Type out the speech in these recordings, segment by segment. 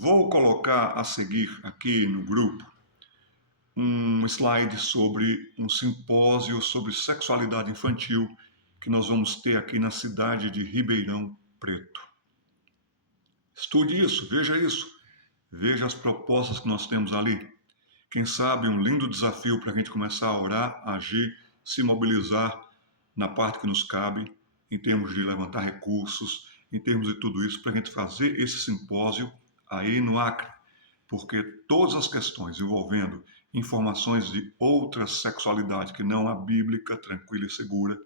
Vou colocar a seguir aqui no grupo um slide sobre um simpósio sobre sexualidade infantil que nós vamos ter aqui na cidade de Ribeirão Preto. Estude isso, veja as propostas que nós temos ali. Quem sabe um lindo desafio para a gente começar a orar, agir, se mobilizar na parte que nos cabe, em termos de levantar recursos, em termos de tudo isso, para a gente fazer esse simpósio aí no Acre, porque todas as questões envolvendo informações de outra sexualidade que não a bíblica, tranquila e segura,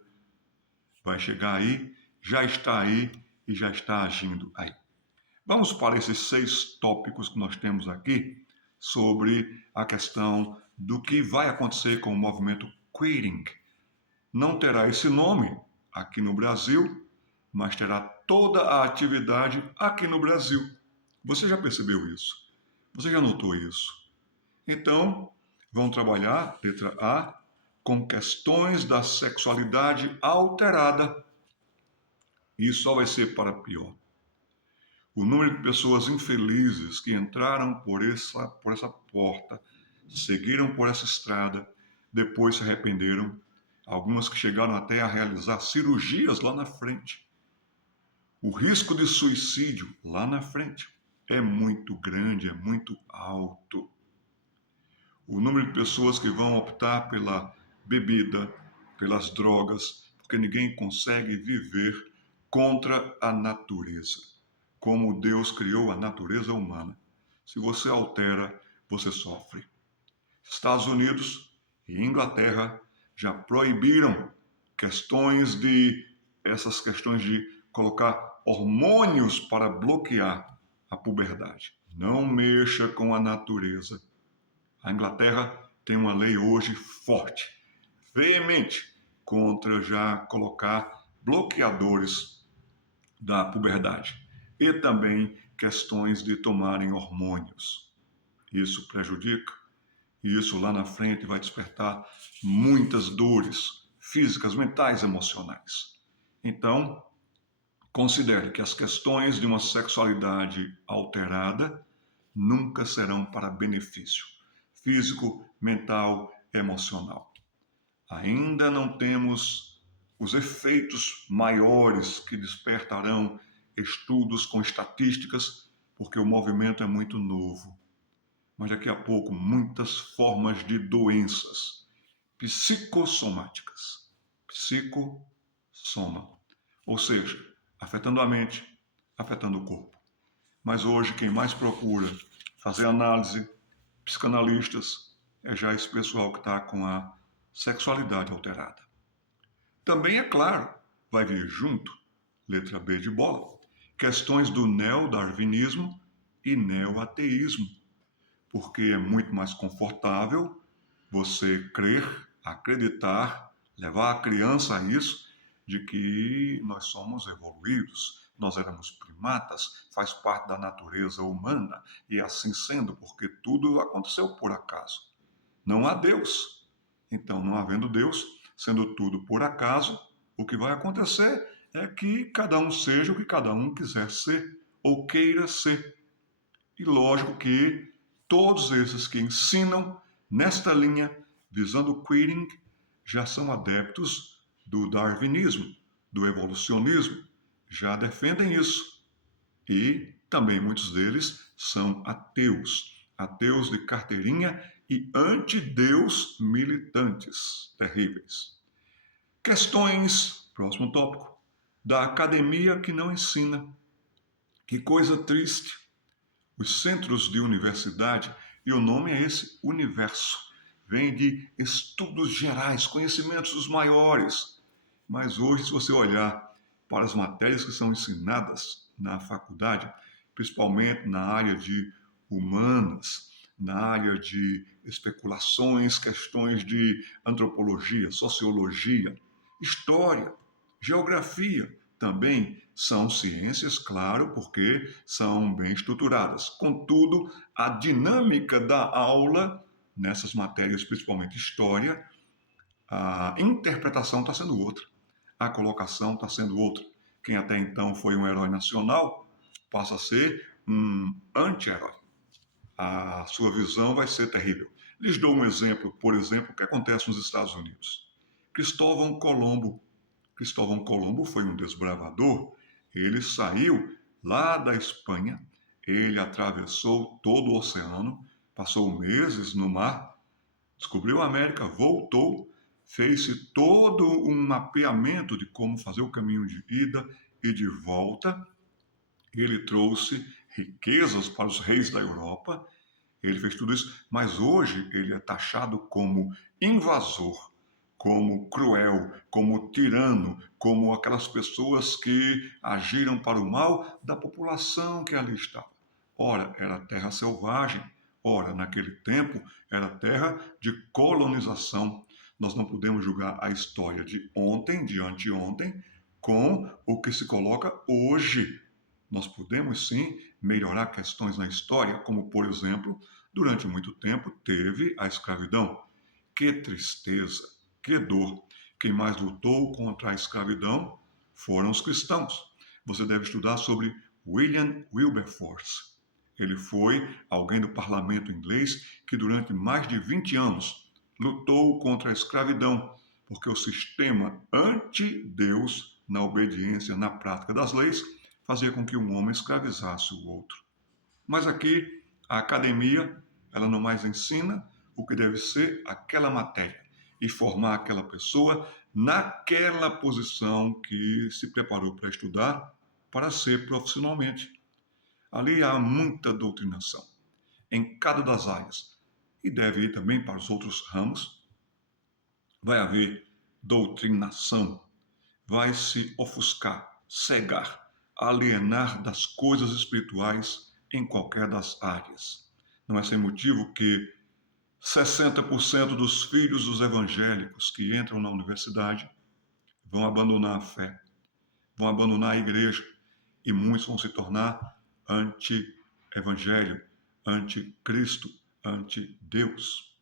vai chegar aí, já está aí e já está agindo aí. Vamos para esses 6 tópicos que nós temos aqui sobre a questão do que vai acontecer com o movimento queering. Não terá esse nome aqui no Brasil, mas terá toda a atividade aqui no Brasil. Você já percebeu isso? Você já notou isso? Então, vão trabalhar, letra A, com questões da sexualidade alterada. E isso só vai ser para pior. O número de pessoas infelizes que entraram por essa porta, seguiram por essa estrada, depois se arrependeram, algumas que chegaram até a realizar cirurgias lá na frente. O risco de suicídio lá na frente é muito grande, é muito alto. O número de pessoas que vão optar pela bebida, pelas drogas, porque ninguém consegue viver contra a natureza, como Deus criou a natureza humana. Se você altera, você sofre. Estados Unidos e Inglaterra já proibiram essas questões de colocar hormônios para bloquear a puberdade. Não mexa com a natureza. A Inglaterra tem uma lei hoje forte, veemente, contra já colocar bloqueadores da puberdade e também questões de tomarem hormônios. Isso prejudica e isso lá na frente vai despertar muitas dores físicas, mentais, emocionais. Então, considere que as questões de uma sexualidade alterada nunca serão para benefício físico, mental, emocional. Ainda não temos os efeitos maiores que despertarão estudos com estatísticas, porque o movimento é muito novo. Mas daqui a pouco, muitas formas de doenças psicossomáticas. Psicossoma. Ou seja, afetando a mente, afetando o corpo. Mas hoje, quem mais procura fazer análise, psicanalistas, é já esse pessoal que está com a sexualidade alterada. Também, é claro, vai vir junto, letra B de bola, questões do neodarwinismo e neoateísmo, porque é muito mais confortável você crer, acreditar, levar a criança a isso, de que nós somos evoluídos, nós éramos primatas, faz parte da natureza humana, e assim sendo, porque tudo aconteceu por acaso. Não há Deus. Então, não havendo Deus, sendo tudo por acaso, o que vai acontecer é que cada um seja o que cada um quiser ser ou queira ser. E lógico que todos esses que ensinam nesta linha, visando o queering, já são adeptos do darwinismo, do evolucionismo, já defendem isso. E também muitos deles são ateus, ateus de carteirinha e antideus militantes terríveis. Questões, próximo tópico, da academia que não ensina. Que coisa triste. Os centros de universidade, e o nome é esse, universo, vem de estudos gerais, conhecimentos dos maiores. Mas hoje, se você olhar para as matérias que são ensinadas na faculdade, principalmente na área de humanas, na área de especulações, questões de antropologia, sociologia, história, geografia, também são ciências, claro, porque são bem estruturadas. Contudo, a dinâmica da aula, nessas matérias, principalmente história, a interpretação está sendo outra, a colocação está sendo outra. Quem até então foi um herói nacional passa a ser um anti-herói. A sua visão vai ser terrível. Lhes dou um exemplo, por exemplo, o que acontece nos Estados Unidos. Cristóvão Colombo. Cristóvão Colombo foi um desbravador. Ele saiu lá da Espanha, ele atravessou todo o oceano, passou meses no mar, descobriu a América, voltou, fez todo um mapeamento de como fazer o caminho de ida e de volta. Ele trouxe riquezas para os reis da Europa, ele fez tudo isso, mas hoje ele é taxado como invasor, como cruel, como tirano, como aquelas pessoas que agiram para o mal da população que ali estava. Ora, era terra selvagem, ora, naquele tempo, era terra de colonização. Nós não podemos julgar a história de ontem, de anteontem, com o que se coloca hoje. Nós podemos sim melhorar questões na história, como por exemplo, durante muito tempo teve a escravidão. Que tristeza, que dor. Quem mais lutou contra a escravidão foram os cristãos. Você deve estudar sobre William Wilberforce. Ele foi alguém do parlamento inglês que durante mais de 20 anos lutou contra a escravidão, porque o sistema anti-Deus, na obediência, na prática das leis, fazia com que um homem escravizasse o outro. Mas aqui, a academia, ela não mais ensina o que deve ser aquela matéria e formar aquela pessoa naquela posição que se preparou para estudar para ser profissionalmente. Ali há muita doutrinação em cada das áreas e deve ir também para os outros ramos. Vai haver doutrinação, vai se ofuscar, cegar, alienar das coisas espirituais em qualquer das áreas. Não é sem motivo que 60% dos filhos dos evangélicos que entram na universidade vão abandonar a fé, vão abandonar a igreja e muitos vão se tornar anti-evangelho, anti-Cristo, anti-Deus.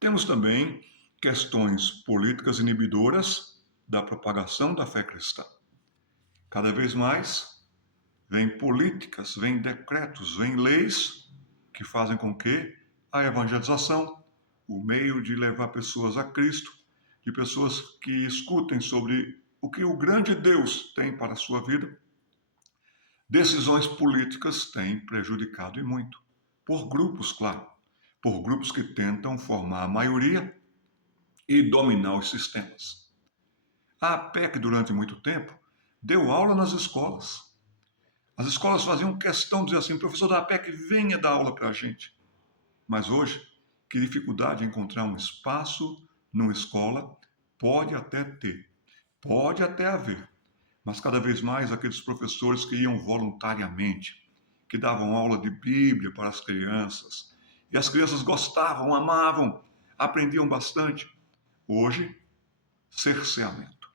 Temos também questões políticas inibidoras da propagação da fé cristã. Cada vez mais vem políticas, vem decretos, vem leis que fazem com que a evangelização, o meio de levar pessoas a Cristo, de pessoas que escutem sobre o que o grande Deus tem para a sua vida, decisões políticas têm prejudicado e muito. Por grupos, claro, por grupos que tentam formar a maioria e dominar os sistemas. A APEC, durante muito tempo, deu aula nas escolas. As escolas faziam questão de dizer assim, professor da APEC, venha dar aula para a gente. Mas hoje, que dificuldade em encontrar um espaço numa escola, pode até ter, pode até haver, mas cada vez mais aqueles professores que iam voluntariamente, que davam aula de Bíblia para as crianças, e as crianças gostavam, amavam, aprendiam bastante. Hoje, cerceamento.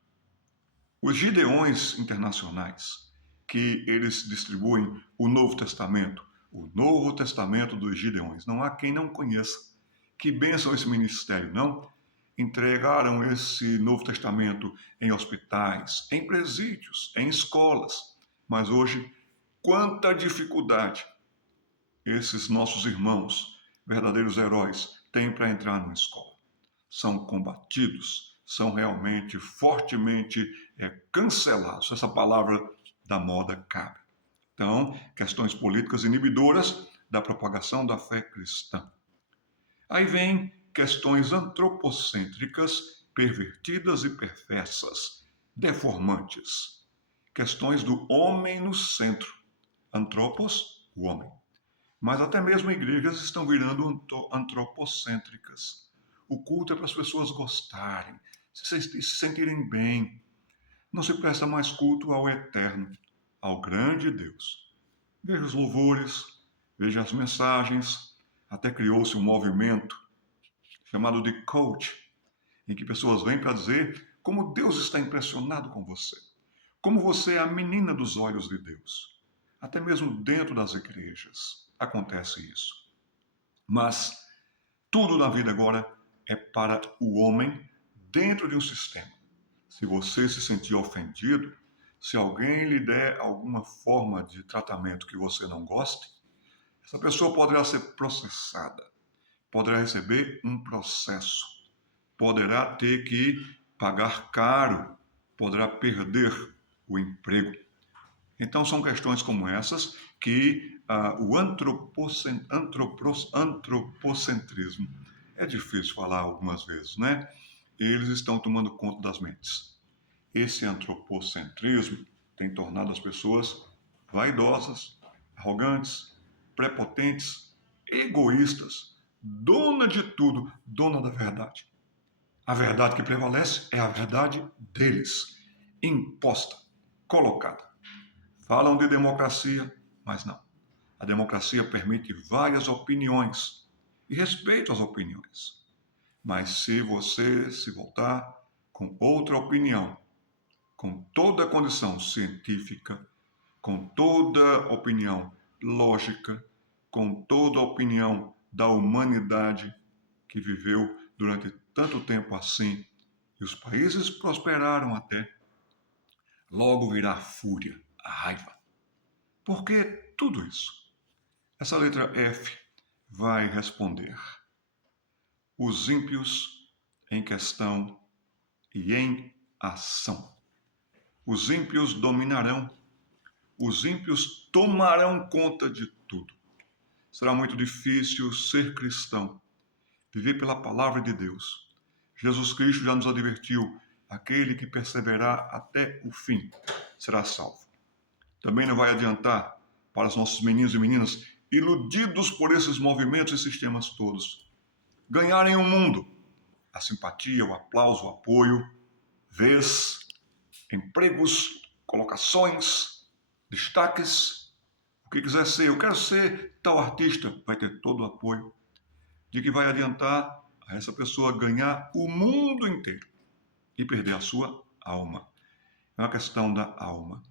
Os gideões internacionais, que eles distribuem o Novo Testamento dos Gideões, não há quem não conheça. Que bênção esse ministério, não? Entregaram esse Novo Testamento em hospitais, em presídios, em escolas. Mas hoje, quanta dificuldade esses nossos irmãos, verdadeiros heróis, têm para entrar numa escola. São combatidos, são realmente fortemente cancelados. Essa palavra da moda cabe. Então, questões políticas inibidoras da propagação da fé cristã. Aí vem questões antropocêntricas, pervertidas e perversas, deformantes. Questões do homem no centro. Antropos, o homem. Mas até mesmo igrejas estão virando antropocêntricas. O culto é para as pessoas gostarem, se sentirem bem. Não se presta mais culto ao eterno, ao grande Deus. Veja os louvores, veja as mensagens. Até criou-se um movimento chamado de coach, em que pessoas vêm para dizer como Deus está impressionado com você, como você é a menina dos olhos de Deus. Até mesmo dentro das igrejas acontece isso. Mas tudo na vida agora é para o homem dentro de um sistema. Se você se sentir ofendido, Se alguém lhe der alguma forma de tratamento que você não goste, essa pessoa poderá ser processada, poderá receber um processo, poderá ter que pagar caro, poderá perder o emprego. Então, são questões como essas que o antropocentrismo, é difícil falar algumas vezes, né? Eles estão tomando conta das mentes. Esse antropocentrismo tem tornado as pessoas vaidosas, arrogantes, prepotentes, egoístas, dona de tudo, dona da verdade. A verdade que prevalece é a verdade deles, imposta, colocada. Falam de democracia, mas não. A democracia permite várias opiniões e respeito às opiniões. Mas se você se voltar com outra opinião, com toda a condição científica, com toda a opinião lógica, com toda a opinião da humanidade que viveu durante tanto tempo assim, e os países prosperaram até, logo virá a fúria, a raiva. Por que tudo isso? Essa letra F vai responder. Os ímpios em questão e em ação. Os ímpios dominarão, os ímpios tomarão conta de tudo. Será muito difícil ser cristão, viver pela palavra de Deus. Jesus Cristo já nos advertiu: aquele que perseverar até o fim será salvo. Também não vai adiantar para os nossos meninos e meninas, iludidos por esses movimentos e sistemas todos, ganharem o mundo, a simpatia, o aplauso, o apoio, vez, empregos, colocações, destaques, o que quiser ser. Eu quero ser tal artista, vai ter todo o apoio. De que vai adiantar a essa pessoa ganhar o mundo inteiro e perder a sua alma. É uma questão da alma.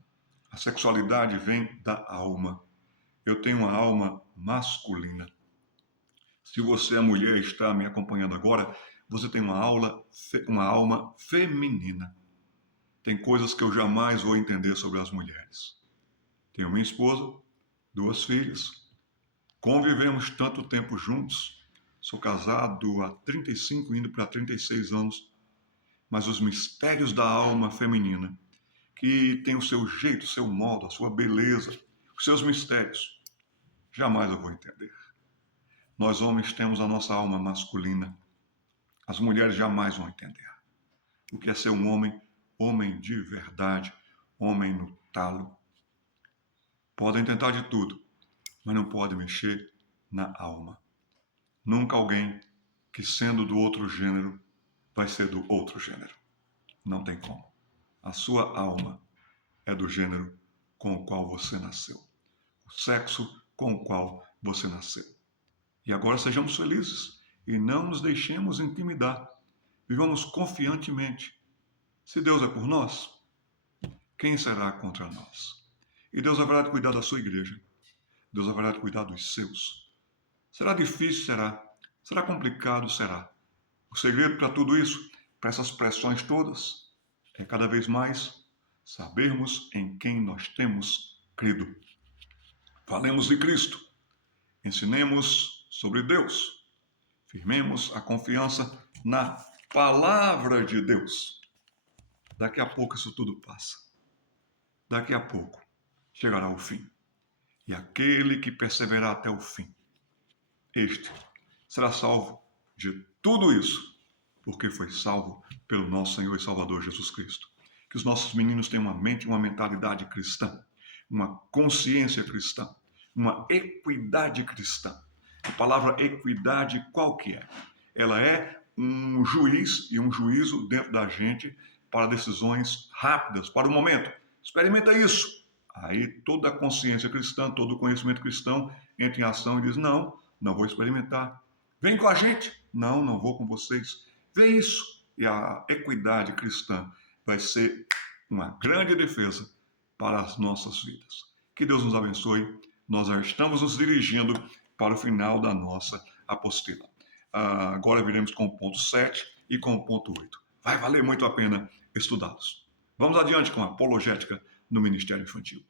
A sexualidade vem da alma. Eu tenho uma alma masculina. Se você é mulher e está me acompanhando agora, você tem uma alma feminina. Tem coisas que eu jamais vou entender sobre as mulheres. Tenho minha esposa, 2 filhas, convivemos tanto tempo juntos. Sou casado há 35, indo para 36 anos, mas os mistérios da alma feminina, que tem o seu jeito, o seu modo, a sua beleza, os seus mistérios, jamais eu vou entender. Nós homens temos a nossa alma masculina. As mulheres jamais vão entender. O que é ser um homem, homem de verdade, homem no talo. Podem tentar de tudo, mas não podem mexer na alma. Nunca alguém que, sendo do outro gênero, vai ser do outro gênero. Não tem como. A sua alma é do gênero com o qual você nasceu. O sexo com o qual você nasceu. E agora sejamos felizes e não nos deixemos intimidar. Vivamos confiantemente. Se Deus é por nós, quem será contra nós? E Deus haverá de cuidar da sua igreja. Deus haverá de cuidar dos seus. Será difícil? Será. Será complicado? Será. O segredo para tudo isso, para essas pressões todas, é cada vez mais sabermos em quem nós temos crido. Falemos de Cristo. Ensinemos sobre Deus. Firmemos a confiança na palavra de Deus. Daqui a pouco isso tudo passa. Daqui a pouco chegará o fim. E aquele que perseverar até o fim, este será salvo de tudo isso, porque foi salvo pelo nosso Senhor e Salvador Jesus Cristo. Que os nossos meninos tenham uma mente, uma mentalidade cristã, uma consciência cristã, uma equidade cristã. A palavra equidade qual que é? Ela é um juiz e um juízo dentro da gente para decisões rápidas, para o momento. Experimenta isso. Aí toda a consciência cristã, todo o conhecimento cristão entra em ação e diz: não, não vou experimentar. Vem com a gente. Não, não vou com vocês. Vê isso. E a equidade cristã vai ser uma grande defesa para as nossas vidas. Que Deus nos abençoe. Nós já estamos nos dirigindo para o final da nossa apostila. Agora viremos com o ponto 7 e com o ponto 8. Vai valer muito a pena estudá-los. Vamos adiante com a apologética no Ministério Infantil.